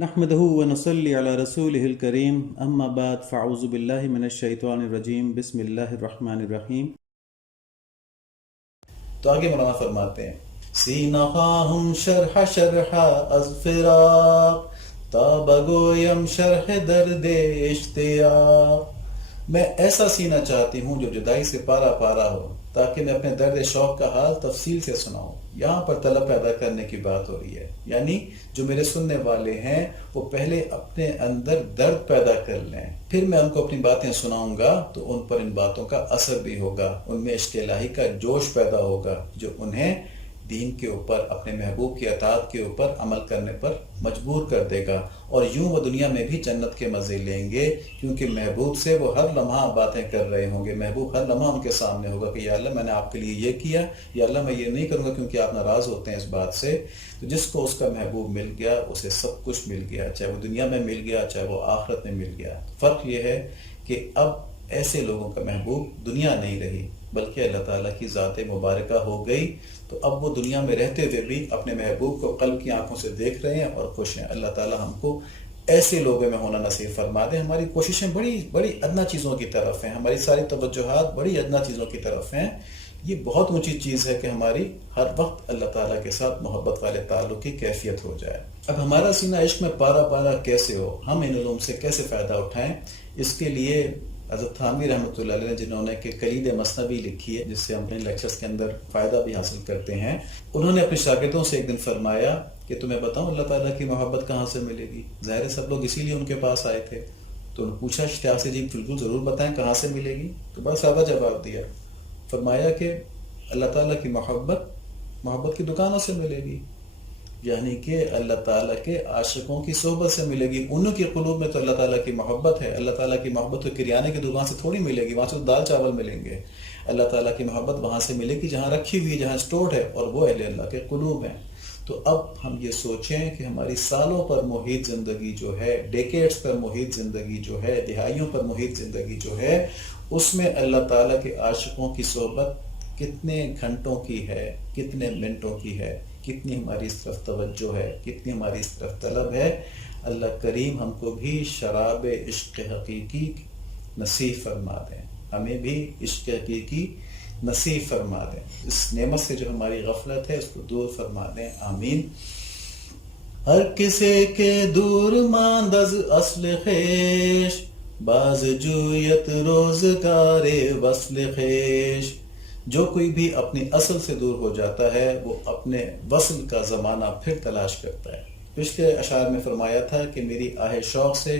نحمده ونصلي على رسوله الكريم اما بعد فاعوذ بالله من الشیطان الرجیم بسم اللہ الرحمن الرحیم۔ تو آگے مولانا فرماتے ہیں سینہاہم شرح شرح از فراق تا بگویم شرح درد اشتیاق۔ میں ایسا سینہ چاہتی ہوں جو جدائی سے پارا پارا ہو تاکہ میں اپنے درد شوق کا حال تفصیل سے سناؤں۔ یہاں پر طلب پیدا کرنے کی بات ہو رہی ہے، یعنی جو میرے سننے والے ہیں وہ پہلے اپنے اندر درد پیدا کر لیں، پھر میں ان کو اپنی باتیں سناؤں گا تو ان پر ان باتوں کا اثر بھی ہوگا، ان میں عشق الہی کا جوش پیدا ہوگا جو انہیں دین کے اوپر، اپنے محبوب کی اطاعت کے اوپر عمل کرنے پر مجبور کر دے گا، اور یوں وہ دنیا میں بھی جنت کے مزے لیں گے، کیونکہ محبوب سے وہ ہر لمحہ باتیں کر رہے ہوں گے۔ محبوب ہر لمحہ ان کے سامنے ہوگا کہ یا اللہ میں نے آپ کے لیے یہ کیا، یا اللہ میں یہ نہیں کروں گا کیونکہ آپ ناراض ہوتے ہیں اس بات سے۔ تو جس کو اس کا محبوب مل گیا اسے سب کچھ مل گیا، چاہے وہ دنیا میں مل گیا چاہے وہ آخرت میں مل گیا۔ فرق یہ ہے کہ اب ایسے لوگوں کا محبوب دنیا نہیں رہی بلکہ اللہ تعالیٰ کی ذات مبارکہ ہو گئی، تو اب وہ دنیا میں رہتے ہوئے بھی اپنے محبوب کو قلب کی آنکھوں سے دیکھ رہے ہیں اور خوش ہیں۔ اللہ تعالیٰ ہم کو ایسے لوگوں میں ہونا نصیب فرما دے۔ ہماری کوششیں بڑی ادنا چیزوں کی طرف ہیں، ہماری ساری توجہات بڑی ادنا چیزوں کی طرف ہیں۔ یہ بہت اونچی چیز ہے کہ ہماری ہر وقت اللہ تعالیٰ کے ساتھ محبت والے تعلق کی کیفیت ہو جائے۔ اب ہمارا سینہ عشق میں پارا پارا کیسے ہو، ہم ان علوم سے کیسے فائدہ اٹھائیں، اس کے لیے حضرت تھانوی رحمۃ اللہ علیہ نے، جنہوں نے کہ کلید مثنوی لکھی ہے جس سے ہم اپنے لیکچرز کے اندر فائدہ بھی حاصل کرتے ہیں، انہوں نے اپنے شاگردوں سے ایک دن فرمایا کہ تمہیں بتاؤں اللہ تعالیٰ کی محبت کہاں سے ملے گی؟ ظاہر سب لوگ اسی لیے ان کے پاس آئے تھے، تو انہوں نے پوچھا اشتیاق سے جی بالکل ضرور بتائیں کہاں سے ملے گی؟ تو بڑا سادہ جواب دیا، فرمایا کہ اللہ تعالیٰ کی محبت کی دکانوں سے ملے گی، یعنی کہ اللہ تعالیٰ کے عاشقوں کی صحبت سے ملے گی۔ ان کے قلوب میں تو اللہ تعالیٰ کی محبت ہے، اللہ تعالیٰ کی محبت تو کریانے کی دکان سے تھوڑی ملے گی، وہاں سے تو دال چاول ملیں گے۔ اللہ تعالیٰ کی محبت وہاں سے ملے گی جہاں رکھی ہوئی، جہاں اسٹورڈ ہے، اور وہ اہل اللہ کے قلوب ہیں۔ تو اب ہم یہ سوچیں کہ ہماری سالوں پر محیط زندگی جو ہے، ڈیکیڈز پر محیط زندگی جو ہے، دہائیوں پر محیط زندگی جو ہے، اس میں اللہ تعالیٰ کے عاشقوں کی صحبت کتنے گھنٹوں کی ہے، کتنے منٹوں کی ہے، کتنی ہماری اس طرف توجہ ہے، کتنی ہماری اس طرف طلب ہے۔ اللہ کریم ہم کو بھی شراب عشق حقیقی نصیب فرما دیں، ہمیں بھی عشق حقیقی نصیب فرما دیں، اس نعمت سے جو ہماری غفلت ہے اس کو دور فرما دیں، آمین۔ ہر کسے کے دور ماند از اصل خیش، باز جویت روزگار وصل خیش۔ جو کوئی بھی اپنی اصل سے دور ہو جاتا ہے وہ اپنے وصل کا زمانہ پھر تلاش کرتا ہے۔ پچھلے اشعار میں فرمایا تھا کہ میری آہ شوق سے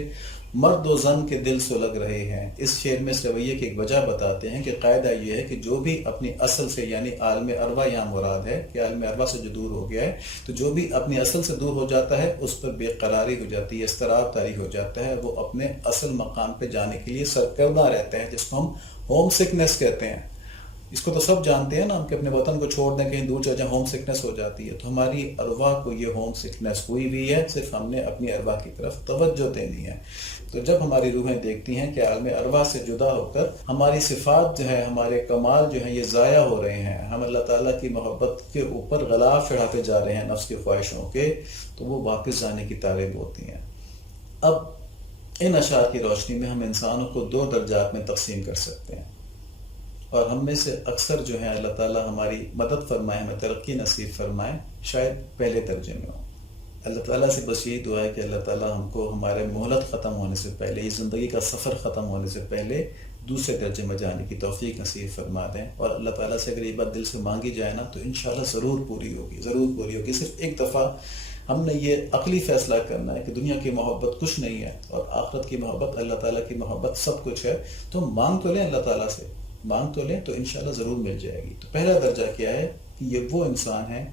مرد و زن کے دل سلگ رہے ہیں۔ اس شعر میں اس رویے کی ایک وجہ بتاتے ہیں کہ قاعدہ یہ ہے کہ جو بھی اپنی اصل سے، یعنی عالم ارواح یہاں مراد ہے کہ عالم ارواح سے جو دور ہو گیا ہے، تو جو بھی اپنی اصل سے دور ہو جاتا ہے اس پر بے قراری ہو جاتی ہے، اضطراب طاری ہو جاتا ہے، وہ اپنے اصل مقام پہ جانے کے لیے سرگرداں رہتے ہیں، جس کو ہم ہوم سکنس کہتے ہیں۔ اس کو تو سب جانتے ہیں نا، ہم کہ اپنے وطن کو چھوڑ دیں کہیں دور چل جائیں، ہوم سکنس ہو جاتی ہے۔ تو ہماری ارواح کو یہ ہوم سکنس ہوئی بھی ہے، صرف ہم نے اپنی ارواح کی طرف توجہ دینی ہے۔ تو جب ہماری روحیں دیکھتی ہیں کہ عالم ارواح سے جدا ہو کر ہماری صفات جو ہے، ہمارے کمال جو ہیں یہ ضائع ہو رہے ہیں، ہم اللہ تعالیٰ کی محبت کے اوپر غلاف چڑھاتے جا رہے ہیں نفس کی خواہشوں کے، تو وہ واپس جانے کی طالب ہوتی ہیں۔ اب ان اشعار کی روشنی میں ہم انسانوں کو 2 درجات میں تقسیم کر سکتے ہیں، اور ہم میں سے اکثر جو ہیں اللہ تعالیٰ ہماری مدد فرمائے، ہمیں ترقی نصیب فرمائے، شاید پہلے درجے میں ہو۔ اللہ تعالیٰ سے بس یہی دعا ہے کہ اللہ تعالیٰ ہم کو ہمارے مہلت ختم ہونے سے پہلے، یہ زندگی کا سفر ختم ہونے سے پہلے دوسرے درجے میں جانے کی توفیق نصیب فرما دیں، اور اللہ تعالیٰ سے اگر یہ بات دل سے مانگی جائے نا تو انشاءاللہ ضرور پوری ہوگی، ضرور پوری ہوگی۔ صرف ایک دفعہ ہم نے یہ عقلی فیصلہ کرنا ہے کہ دنیا کی محبت کچھ نہیں ہے اور آخرت کی محبت، اللہ تعالیٰ کی محبت سب کچھ ہے، تو مانگ تو لیں اللہ تعالیٰ سے، مانگ تو لیں تو انشاءاللہ ضرور مل جائے گی۔ تو پہلا درجہ کیا ہے کہ یہ وہ انسان ہے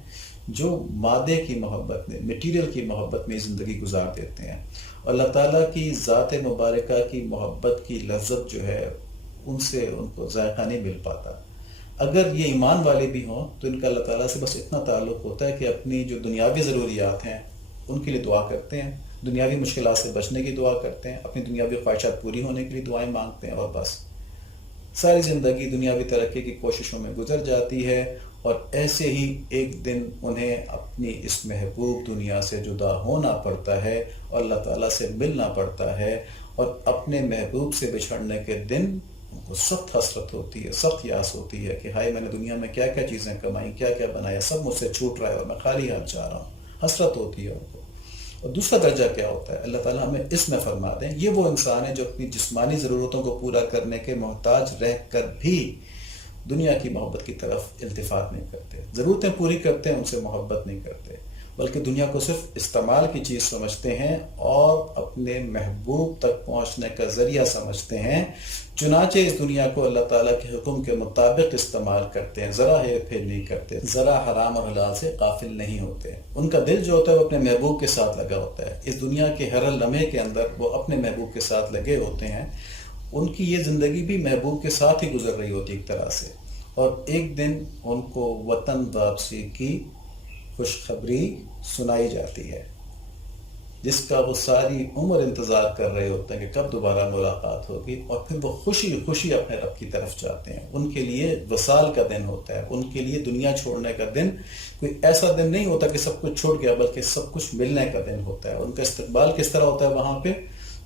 جو مادے کی محبت میں، میٹیریل کی محبت میں زندگی گزار دیتے ہیں، اور اللہ تعالیٰ کی ذات مبارکہ کی محبت کی لذت جو ہے ان سے ان کو ذائقہ نہیں مل پاتا۔ اگر یہ ایمان والے بھی ہوں تو ان کا اللہ تعالیٰ سے بس اتنا تعلق ہوتا ہے کہ اپنی جو دنیاوی ضروریات ہیں ان کے لیے دعا کرتے ہیں، دنیاوی مشکلات سے بچنے کی دعا کرتے ہیں، اپنی دنیاوی خواہشات پوری ہونے کے لیے دعائیں مانگتے ہیں، اور بس ساری زندگی دنیاوی ترقی کی کوششوں میں گزر جاتی ہے، اور ایسے ہی ایک دن انہیں اپنی اس محبوب دنیا سے جدا ہونا پڑتا ہے اور اللہ تعالیٰ سے ملنا پڑتا ہے، اور اپنے محبوب سے بچھڑنے کے دن ان کو سخت حسرت ہوتی ہے، سخت یاس ہوتی ہے کہ ہائے میں نے دنیا میں کیا کیا چیزیں کمائیں، کیا کیا بنایا، سب مجھ سے چھوٹ رہا ہے اور میں خالی ہاتھ جا رہا ہوں، حسرت ہوتی ہے ان کو۔ اور دوسرا درجہ کیا ہوتا ہے، اللہ تعالیٰ ہمیں اس میں فرما دیں، یہ وہ انسان ہے جو اپنی جسمانی ضرورتوں کو پورا کرنے کے محتاج رہ کر بھی دنیا کی محبت کی طرف التفات نہیں کرتے، ضرورتیں پوری کرتے ہیں، ان سے محبت نہیں کرتے، بلکہ دنیا کو صرف استعمال کی چیز سمجھتے ہیں اور اپنے محبوب تک پہنچنے کا ذریعہ سمجھتے ہیں۔ چنانچہ اس دنیا کو اللہ تعالیٰ کے حکم کے مطابق استعمال کرتے ہیں، ذرا ہیر پھیر نہیں کرتے، ذرا حرام اور حلال سے غافل نہیں ہوتے۔ ان کا دل جو ہوتا ہے وہ اپنے محبوب کے ساتھ لگا ہوتا ہے، اس دنیا کے ہر لمحے کے اندر وہ اپنے محبوب کے ساتھ لگے ہوتے ہیں۔ ان کی یہ زندگی بھی محبوب کے ساتھ ہی گزر رہی ہوتی ایک طرح سے، اور ایک دن ان کو وطن واپسی کی خوشخبری سنائی جاتی ہے، جس کا وہ ساری عمر انتظار کر رہے ہوتے ہیں کہ کب دوبارہ ملاقات ہوگی، اور پھر وہ خوشی خوشی اپنے رب کی طرف جاتے ہیں۔ ان کے لیے وصال کا دن ہوتا ہے، ان کے لیے دنیا چھوڑنے کا دن کوئی ایسا دن نہیں ہوتا کہ سب کچھ چھوڑ گیا، بلکہ سب کچھ ملنے کا دن ہوتا ہے۔ ان کا استقبال کس طرح ہوتا ہے وہاں پہ؟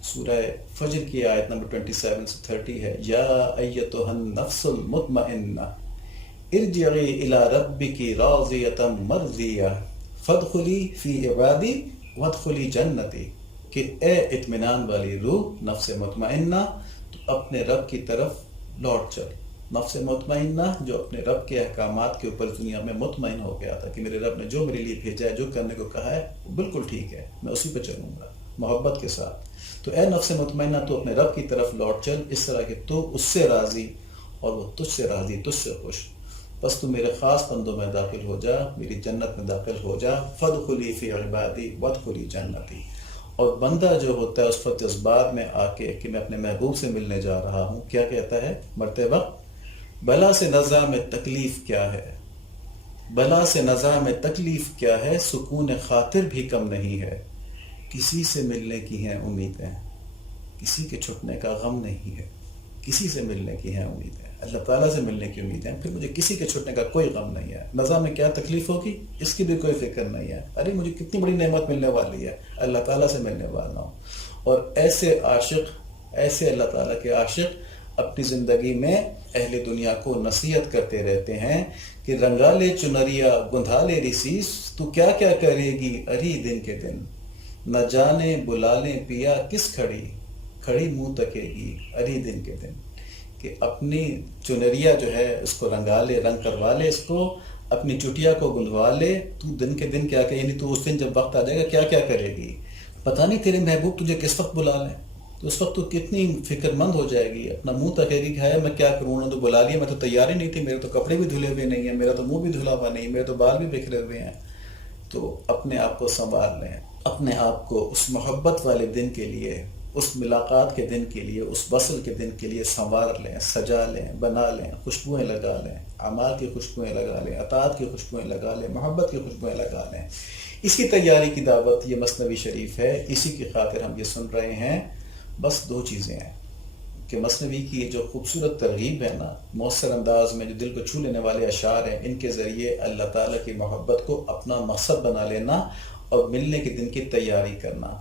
سورہ فجر کی آیت نمبر 27 سے 30 ہے، یا ایتھا النفس المطمئنہ ارجعی الی ربک راضیۃ مرضیہ فادخلی فی عبادی وادخلی جنتی، کہ اے اطمینان والی روح، نفس مطمئنہ، تو اپنے رب کی طرف لوٹ چل۔ نفس مطمئنہ جو اپنے رب کے احکامات کے اوپر دنیا میں مطمئن ہو گیا تھا کہ میرے رب نے جو میرے لیے بھیجا ہے، جو کرنے کو کہا ہے وہ بالکل ٹھیک ہے، میں اسی پہ چلوں گا محبت کے ساتھ۔ تو اے نفس مطمئنہ، تو اپنے رب کی طرف لوٹ چل، اس طرح کہ تو اس سے راضی اور وہ تجھ سے راضی، تجھ سے خوش، بس تو میرے خاص بندوں میں داخل ہو جا، میری جنت میں داخل ہو جا، فادخلی فی عبادی وادخلی جنتی۔ اور بندہ جو ہوتا ہے اس وقت جذبات میں آ کے کہ میں اپنے محبوب سے ملنے جا رہا ہوں، کیا کہتا ہے مرتے وقت؟ بلا سے نزع میں تکلیف کیا ہے، بلا سے نزع میں تکلیف کیا ہے، سکون خاطر بھی کم نہیں ہے، کسی سے ملنے کی ہیں امیدیں، کسی کے چھٹنے کا غم نہیں ہے، کسی سے ملنے کی ہیں امیدیں، اللہ تعالیٰ سے ملنے کی امیدیں، پھر مجھے کسی کے چھٹنے کا کوئی غم نہیں ہے۔ نزع میں کیا تکلیف ہوگی اس کی بھی کوئی فکر نہیں ہے، ارے مجھے کتنی بڑی نعمت ملنے والی ہے، اللہ تعالیٰ سے ملنے والا ہوں۔ اور ایسے عاشق، ایسے اللہ تعالیٰ کے عاشق اپنی زندگی میں اہل دنیا کو نصیحت کرتے رہتے ہیں کہ رنگا لے چنریا گندھا لے رسیس، تو کیا کیا کرے گی اری دن کے دن، نہ جانے بلا لیں پیا کس کھڑی، کھڑی منہ تکے گی اری دن کے دن، کہ اپنی چنریا جو ہے اس کو رنگا لے، رنگ کروا لے، اس کو اپنی چٹیا کو گندوا لے، تو دن کے دن کیا کہ یعنی تو اس دن جب وقت آ جائے گا کیا کیا کرے گی، پتہ نہیں تیرے محبوب تجھے کس وقت بلا لیں، تو اس وقت تو کتنی فکر مند ہو جائے گی، اپنا منہ تکے گی کہ ہے میں کیا کروں، انہوں نے تو بلا لیا، میں تو تیار ہی نہیں تھی، میرے تو کپڑے بھی دھلے ہوئے نہیں ہیں، میرا تو منہ بھی دھلا ہوا نہیں، میرے تو بال بھی بکھرے ہوئے ہیں۔ تو اپنے آپ کو سنبھال لیں، اپنے آپ کو اس محبت والے دن کے لیے، اس ملاقات کے دن کے لیے، اس وصل کے دن کے لیے سنوار لیں، سجا لیں، بنا لیں، خوشبوئیں لگا لیں، اعمال کی خوشبوئیں لگا لیں، اطاعت کی خوشبوئیں لگا لیں، محبت کی خوشبوئیں لگا لیں۔ اس کی تیاری کی دعوت یہ مثنوی شریف ہے، اسی کی خاطر ہم یہ سن رہے ہیں۔ بس دو چیزیں ہیں کہ مثنوی کی جو خوبصورت ترغیب ہے نا، مؤثر انداز میں جو دل کو چھو لینے والے اشعار ہیں، ان کے ذریعے اللہ تعالیٰ کی محبت کو اپنا مقصد بنا لینا اور ملنے کے دن کی تیاری کرنا،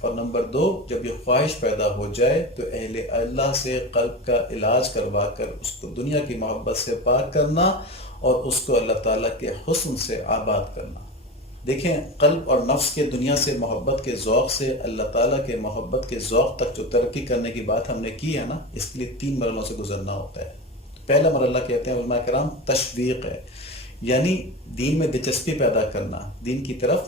اور نمبر دو، جب یہ خواہش پیدا ہو جائے تو اہل اللہ سے قلب کا علاج کروا کر اس کو دنیا کی محبت سے پاک کرنا اور اس کو اللہ تعالیٰ کے حسن سے آباد کرنا۔ دیکھیں، قلب اور نفس کے دنیا سے محبت کے ذوق سے اللہ تعالیٰ کے محبت کے ذوق تک جو ترقی کرنے کی بات ہم نے کی ہے نا، اس کے لیے 3 مرحلوں سے گزرنا ہوتا ہے۔ پہلا مرحلہ کہتے ہیں علماء کرام تشویق ہے، یعنی دین میں دلچسپی پیدا کرنا، دین کی طرف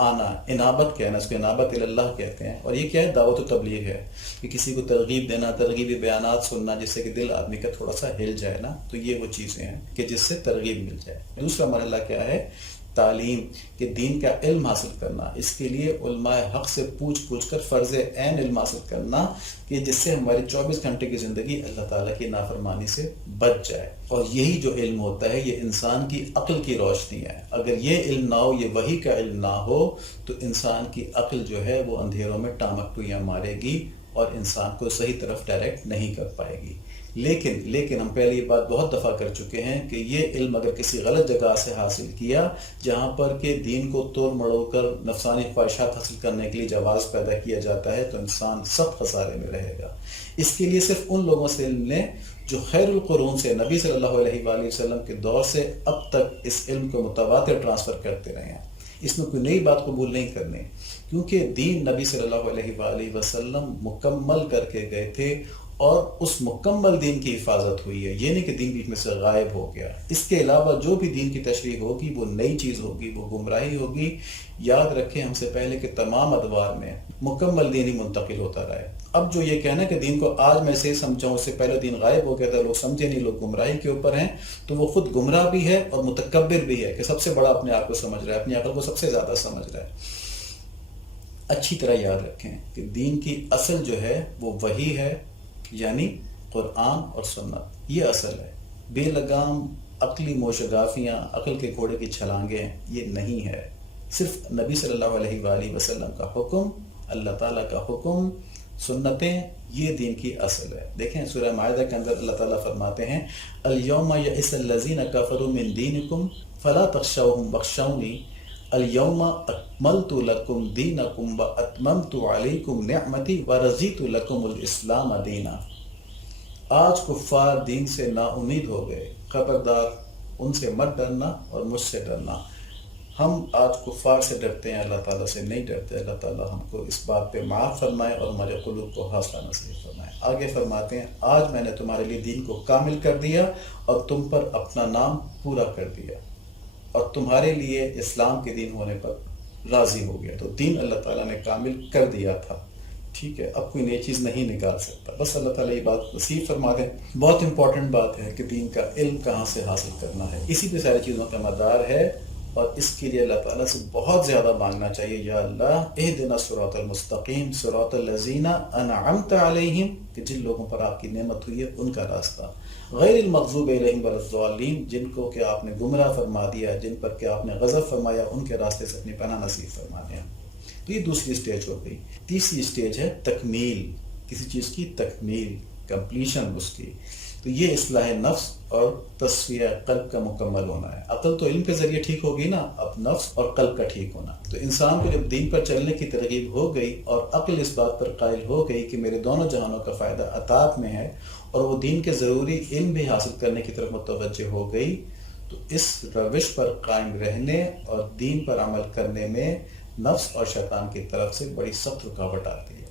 آنا، انابت کہنا، اس کو انابت اللہ کہتے ہیں۔ اور یہ کیا ہے؟ دعوت و تبلیغ ہے، کہ کسی کو ترغیب دینا، ترغیبی بیانات سننا جس سے کہ دل آدمی کا تھوڑا سا ہل جائے نا، تو یہ وہ چیزیں ہیں کہ جس سے ترغیب مل جائے۔ دوسرا مرحلہ کیا ہے؟ تعلیم، کہ دین کا علم حاصل کرنا، اس کے لیے علماء حق سے پوچھ کر فرض عین علم حاصل کرنا، کہ جس سے ہماری 24 گھنٹے کی زندگی اللہ تعالیٰ کی نافرمانی سے بچ جائے۔ اور یہی جو علم ہوتا ہے یہ انسان کی عقل کی روشنی ہے، اگر یہ علم نہ ہو، یہ وحی کا علم نہ ہو، تو انسان کی عقل جو ہے وہ اندھیروں میں ٹامک ٹوئیاں مارے گی اور انسان کو صحیح طرف ڈائریکٹ نہیں کر پائے گی۔ لیکن ہم پہلے یہ بات بہت دفعہ کر چکے ہیں کہ یہ علم اگر کسی غلط جگہ سے حاصل کیا جہاں پر کہ دین کو توڑ مڑوڑ کر نفسانی خواہشات حاصل کرنے کے لیے جواز پیدا کیا جاتا ہے تو انسان سخت خسارے میں رہے گا۔ اس کے لیے صرف ان لوگوں سے علم لیں جو خیر القرون سے نبی صلی اللہ علیہ وآلہ وسلم کے دور سے اب تک اس علم کو متواتر ٹرانسفر کرتے رہے ہیں۔ اس میں کوئی نئی بات قبول نہیں کرنی، کیونکہ دین نبی صلی اللہ علیہ وآلہ وسلم مکمل کر کے گئے تھے اور اس مکمل دین کی حفاظت ہوئی ہے، یہ نہیں کہ دین بیچ میں سے غائب ہو گیا۔ اس کے علاوہ جو بھی دین کی تشریح ہوگی وہ نئی چیز ہوگی، وہ گمراہی ہوگی۔ یاد رکھیں ہم سے پہلے کے تمام ادوار میں مکمل دین ہی منتقل ہوتا رہا ہے۔ اب جو یہ کہنا کہ دین کو آج میں سے سمجھا ہوں، اس سے پہلے دین غائب ہو گیا تھا، لوگ سمجھے نہیں، لوگ گمراہی کے اوپر ہیں، تو وہ خود گمراہ بھی ہے اور متکبر بھی ہے کہ سب سے بڑا اپنے آپ کو سمجھ رہا ہے، اپنی عقل کو سب سے زیادہ سمجھ رہا ہے۔ اچھی طرح یاد رکھیں کہ دین کی اصل جو ہے وہ وحی ہے، یعنی قرآن اور سنت، یہ اصل ہے۔ بے لگام عقلی موشگافیاں، عقل کے گھوڑے کی چھلانگیں یہ نہیں ہے۔ صرف نبی صلی اللہ علیہ وآلہ وسلم کا حکم، اللہ تعالیٰ کا حکم، سنتیں، یہ دین کی اصل ہے۔ دیکھیں سورہ مائدہ کے اندر اللہ تعالیٰ فرماتے ہیں الیوم یئس الذین کفروا من دینکم فلا تخشوہم واخشونی الیوم اکملت لکم دینکم واتممت علیکم نعمتی ورضیت لکم الاسلام دینا۔ آج کفار دین سے نا امید ہو گئے، خبردار ان سے مت ڈرنا اور مجھ سے ڈرنا۔ ہم آج کفار سے ڈرتے ہیں، اللہ تعالیٰ سے نہیں ڈرتے۔ اللہ تعالیٰ ہم کو اس بات پہ معاف فرمائے اور ہمارے قلوب کو حوصلہ نصیب فرمائے۔ آگے فرماتے ہیں آج میں نے تمہارے لیے دین کو کامل کر دیا اور تم پر اپنا نام پورا کر دیا، اور تمہارے لیے اسلام کے دین ہونے پر راضی ہو گیا۔ تو دین اللہ تعالیٰ نے کامل کر دیا تھا، ٹھیک ہے، اب کوئی نئی چیز نہیں نکال سکتا۔ بس اللہ تعالیٰ یہ بات نصیب فرما دیں۔ بہت امپورٹنٹ بات ہے کہ دین کا علم کہاں سے حاصل کرنا ہے، اسی پہ ساری چیزوں کا مدار ہے، اور اس کے لیے اللہ تعالیٰ سے بہت زیادہ مانگنا چاہیے، یا اللہ اہدنا الصراط المستقیم صراط الذین انعمت علیہم، کہ جن لوگوں پر آپ کی نعمت ہوئی ہے ان کا راستہ، غیر المغضوب علیہم ولا الضالین، جن کو کہ آپ نے گمراہ فرما دیا، جن پر کہ آپ نے غضب فرمایا، ان کے راستے سے اپنی پناہ نصیب فرما دیا۔ تو یہ دوسری اسٹیج ہو گئی۔ تیسری اسٹیج ہے تکمیل، کسی چیز کی تکمیل، کمپلیشن اس کی۔ تو یہ اصلاح نفس اور تصفیہ قلب کا مکمل ہونا ہے۔ عقل تو علم کے ذریعے ٹھیک ہوگی نا، اب نفس اور قلب کا ٹھیک ہونا۔ تو انسان کو جب دین پر چلنے کی ترغیب ہو گئی اور عقل اس بات پر قائل ہو گئی کہ میرے دونوں جہانوں کا فائدہ عطاء میں ہے، اور وہ دین کے ضروری علم بھی حاصل کرنے کی طرف متوجہ ہو گئی، تو اس روش پر قائم رہنے اور دین پر عمل کرنے میں نفس اور شیطان کی طرف سے بڑی سخت رکاوٹ آتی ہے۔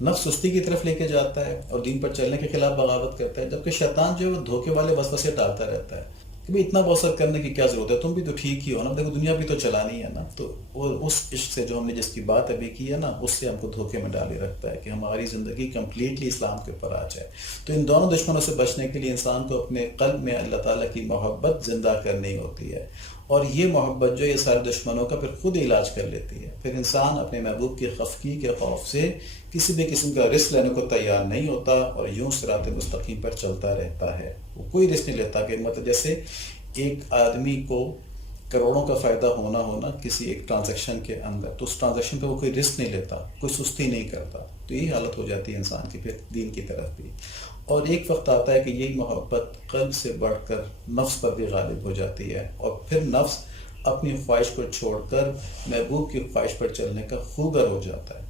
نفس سستی کی طرف لے کے جاتا ہے اور دین پر چلنے کے خلاف بغاوت کرتا ہے، جبکہ شیطان جو ہے وہ دھوکے والے وسوسے ڈالتا رہتا ہے کہ بھئی اتنا بوسر کرنے کی کیا ضرورت ہے، تم بھی تو ٹھیک ہی ہو نا، دیکھو دنیا بھی تو چلانی ہے نا۔ تو اور اس عشق سے جو ہم نے جس کی بات ابھی کی ہے نا، اس سے ہم کو دھوکے میں ڈالے رکھتا ہے کہ ہماری زندگی کمپلیٹلی اسلام کے اوپر آ جائے۔ تو ان دونوں دشمنوں سے بچنے کے لیے انسان کو اپنے قلب میں اللہ تعالیٰ کی محبت زندہ کرنی ہوتی ہے، اور یہ محبت جو یہ سارے دشمنوں کا پھر خود علاج کر لیتی ہے۔ پھر انسان اپنے محبوب کی خفگی کے خوف سے کسی بھی قسم کا رسک لینے کو تیار نہیں ہوتا اور یوں صراط مستقیم پر چلتا رہتا ہے۔ وہ کوئی رسک نہیں لیتا، کہ مطلب جیسے ایک آدمی کو کروڑوں کا فائدہ ہونا کسی ایک ٹرانزیکشن کے اندر، تو اس ٹرانزیکشن پہ وہ کوئی رسک نہیں لیتا، کوئی سستی نہیں کرتا۔ تو یہی حالت ہو جاتی ہے انسان کی پھر دین کی طرف بھی۔ اور ایک وقت آتا ہے کہ یہی محبت قلب سے بڑھ کر نفس پر بھی غالب ہو جاتی ہے، اور پھر نفس اپنی خواہش کو چھوڑ کر محبوب کی خواہش پر چلنے کا خوگر ہو جاتا ہے۔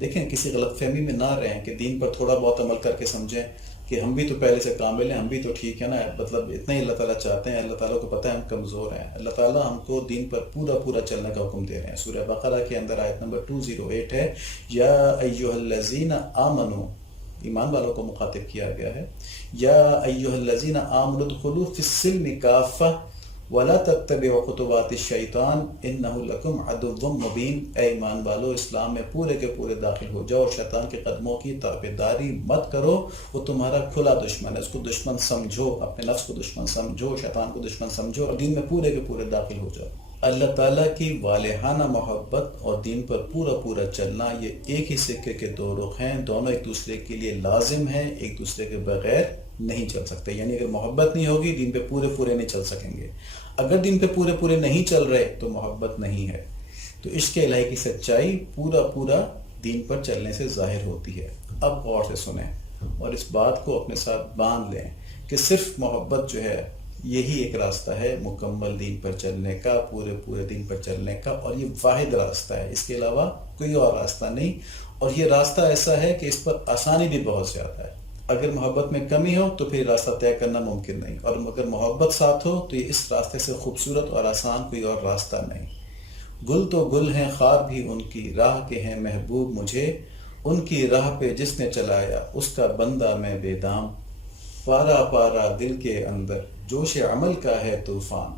دیکھیں کسی غلط فہمی میں نہ رہیں کہ دین پر تھوڑا بہت عمل کر کے سمجھیں کہ ہم بھی تو پہلے سے کامل ہیں، ہم بھی تو ٹھیک ہے نا، مطلب اتنا ہی اللہ تعالیٰ چاہتے ہیں۔ اللہ تعالیٰ کو پتہ ہے ہم کمزور ہیں، اللہ تعالیٰ ہم کو دین پر پورا چلنے کا حکم دے رہے ہیں۔ سورہ بقرہ کے اندر آیت نمبر 208 ہے، یا ایھا الذین آمنوا، ایمان والوں کو مخاطب کیا گیا ہے، یا ایھا الذین آمنوا ادخلوا فی السلم کافہ ولا تتبعوا خطوات الشیطان انہ لکم عدو مبین۔ اے ایمان والو، اسلام میں پورے کے پورے داخل ہو جاؤ اور شیطان کے قدموں کی تابعداری مت کرو، وہ تمہارا کھلا دشمن ہے، اس کو دشمن سمجھو، اپنے نفس کو دشمن سمجھو، شیطان کو دشمن سمجھو، اور دین میں پورے کے پورے داخل ہو جاؤ۔ اللہ تعالیٰ کی والہانہ محبت اور دین پر پورا چلنا، یہ ایک ہی سکے کے دو رخ ہیں، دونوں ایک دوسرے کے لیے لازم ہیں، ایک دوسرے کے بغیر نہیں چل سکتے۔ یعنی اگر محبت نہیں ہوگی دین پہ پورے نہیں چل سکیں گے، اگر دین پہ پورے نہیں چل رہے تو محبت نہیں ہے۔ تو عشق الہی کی سچائی پورا دین پر چلنے سے ظاہر ہوتی ہے۔ اب غور سے سنیں، اور اس بات کو اپنے ساتھ باندھ لیں کہ صرف محبت جو ہے یہی ایک راستہ ہے مکمل دین پر چلنے کا، پورے دین پر چلنے کا، اور یہ واحد راستہ ہے، اس کے علاوہ کوئی اور راستہ نہیں۔ اور یہ راستہ ایسا ہے کہ اس پر آسانی بھی بہت زیادہ ہے۔ اگر محبت میں کمی ہو تو پھر راستہ طے کرنا ممکن نہیں، اور اگر محبت ساتھ ہو تو یہ اس راستے سے خوبصورت اور آسان کوئی اور راستہ نہیں۔ گل تو گل ہیں، خار بھی ان کی، راہ کے ہیں محبوب مجھے، ان کی راہ پہ جس نے چلایا اس کا بندہ میں بے دام، پارا پارا دل کے اندر جوش عمل کا ہے طوفان،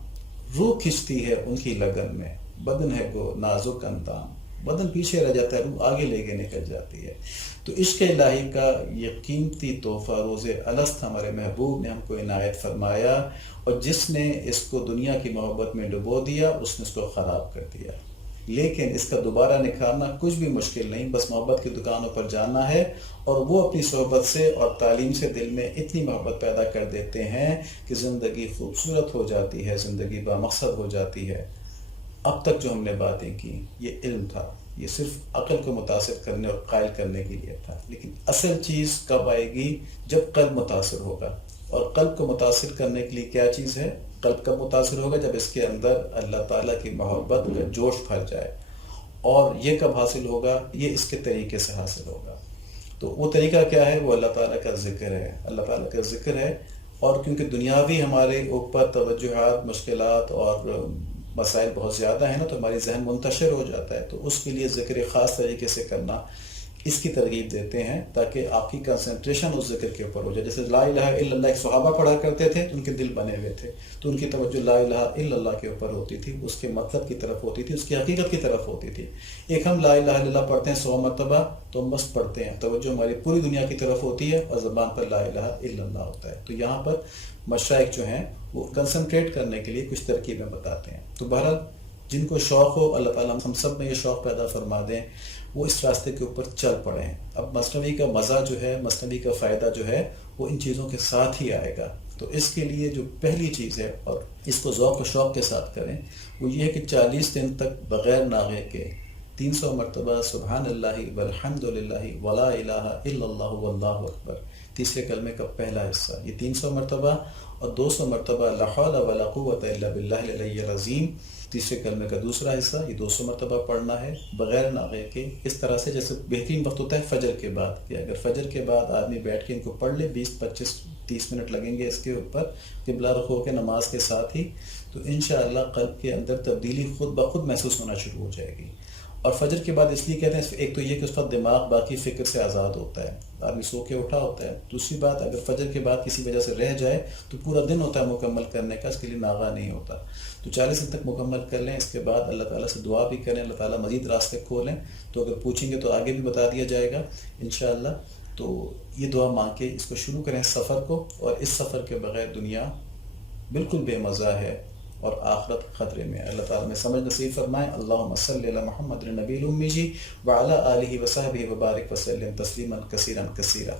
روح کھنچتی ہے ان کی لگن میں، بدن ہے گو نازک اندام، بدن پیچھے رہ جاتا ہے، روح آگے لے کے نکل جاتی ہے۔ تو عشق الہی کا یہ قیمتی تحفہ روز الست ہمارے محبوب نے ہم کو عنایت فرمایا، اور جس نے اس کو دنیا کی محبت میں ڈبو دیا اس نے اس کو خراب کر دیا۔ لیکن اس کا دوبارہ نکھارنا کچھ بھی مشکل نہیں، بس محبت کی دکانوں پر جانا ہے، اور وہ اپنی صحبت سے اور تعلیم سے دل میں اتنی محبت پیدا کر دیتے ہیں کہ زندگی خوبصورت ہو جاتی ہے، زندگی بامقصد ہو جاتی ہے۔ اب تک جو ہم نے باتیں کی یہ علم تھا، یہ صرف عقل کو متاثر کرنے اور قائل کرنے کے لیے تھا، لیکن اصل چیز کب آئے گی؟ جب قلب متاثر ہوگا۔ اور قلب کو متاثر کرنے کے لیے کیا چیز ہے؟ قلب کب متاثر ہوگا؟ جب اس کے اندر اللہ تعالیٰ کی محبت کا جوش بھر جائے۔ اور یہ کب حاصل ہوگا؟ یہ اس کے طریقے سے حاصل ہوگا۔ تو وہ طریقہ کیا ہے؟ وہ اللہ تعالیٰ کا ذکر ہے، اللہ تعالیٰ کا ذکر ہے۔ اور کیونکہ دنیاوی ہمارے اوپر توجہات، مشکلات اور مسائل بہت زیادہ ہیں نا، تو ہماری ذہن منتشر ہو جاتا ہے، تو اس کے لیے ذکر خاص طریقے سے کرنا اس کی ترغیب دیتے ہیں تاکہ آپ کی کنسنٹریشن اس ذکر کے اوپر ہو جائے۔ جیسے لا الہ الا اللہ ایک صحابہ پڑھا کرتے تھے تو ان کے دل بنے ہوئے تھے، تو ان کی توجہ لا الہ الا اللہ کے اوپر ہوتی تھی، اس کے مطلب کی طرف ہوتی تھی، اس کی حقیقت کی طرف ہوتی تھی۔ ایک ہم لا الہ الا اللہ پڑھتے ہیں 100 مرتبہ تو ہم بس پڑھتے ہیں، توجہ ہماری پوری دنیا کی طرف ہوتی ہے اور زبان پر لا الہ الا اللہ ہوتا ہے۔ تو یہاں پر مشائخ جو ہیں وہ کنسنٹریٹ کرنے کے لیے کچھ ترکیبیں بتاتے ہیں۔ تو بہرحال جن کو شوق ہو، اللہ تعالیٰ ہم سب میں یہ شوق پیدا فرما دیں، وہ اس راستے کے اوپر چل پڑیں۔ اب مثنوی کا مزہ جو ہے، مثنوی کا فائدہ جو ہے وہ ان چیزوں کے ساتھ ہی آئے گا۔ تو اس کے لیے جو پہلی چیز ہے، اور اس کو ذوق و شوق کے ساتھ کریں، وہ یہ ہے کہ 40 دن تک بغیر ناغے کے 300 مرتبہ سبحان اللہ والحمد للہ ولا الہ الا اللہ واللہ اکبر، تیسرے کلمے کا پہلا حصہ یہ 300 مرتبہ، اور 200 مرتبہ لا حول ولا قوت الا باللہ العلی العظیم، تیسرے کلمے کا دوسرا حصہ یہ 200 مرتبہ پڑھنا ہے بغیر ناغے کے۔ اس طرح سے جیسے بہترین وقت ہوتا ہے فجر کے بعد، کہ اگر فجر کے بعد آدمی بیٹھ کے ان کو پڑھ لے، 20-25-30 منٹ لگیں گے اس کے اوپر قبلہ رخ ہو کے نماز کے ساتھ ہی، تو انشاءاللہ قلب کے اندر تبدیلی خود بخود محسوس ہونا شروع ہو جائے گی۔ اور فجر کے بعد اس لیے کہتے ہیں، ایک تو یہ کہ اس کا دماغ باقی فکر سے آزاد ہوتا ہے، آدمی سو کے اٹھا ہوتا ہے۔ دوسری بات، اگر فجر کے بعد کسی وجہ سے رہ جائے تو پورا دن ہوتا ہے مکمل کرنے کا، اس کے لیے ناغہ نہیں ہوتا۔ تو 40 دن تک مکمل کر لیں، اس کے بعد اللہ تعالیٰ سے دعا بھی کریں، اللہ تعالیٰ مزید راستے کھولیں۔ تو اگر پوچھیں گے تو آگے بھی بتا دیا جائے گا انشاءاللہ۔ تو یہ دعا مانگ کے اس کو شروع کریں سفر کو، اور اس سفر کے بغیر دنیا بالکل بے مزہ ہے اور آخرت خطرے میں۔ اللہ تعالیٰ میں سمجھ نصیب فرمائیں۔ اللہم صلی علی محمد النبی الامی وعلی آلہ وصحبہ وبارک وسلم تسلیما کثیرا کثیرا۔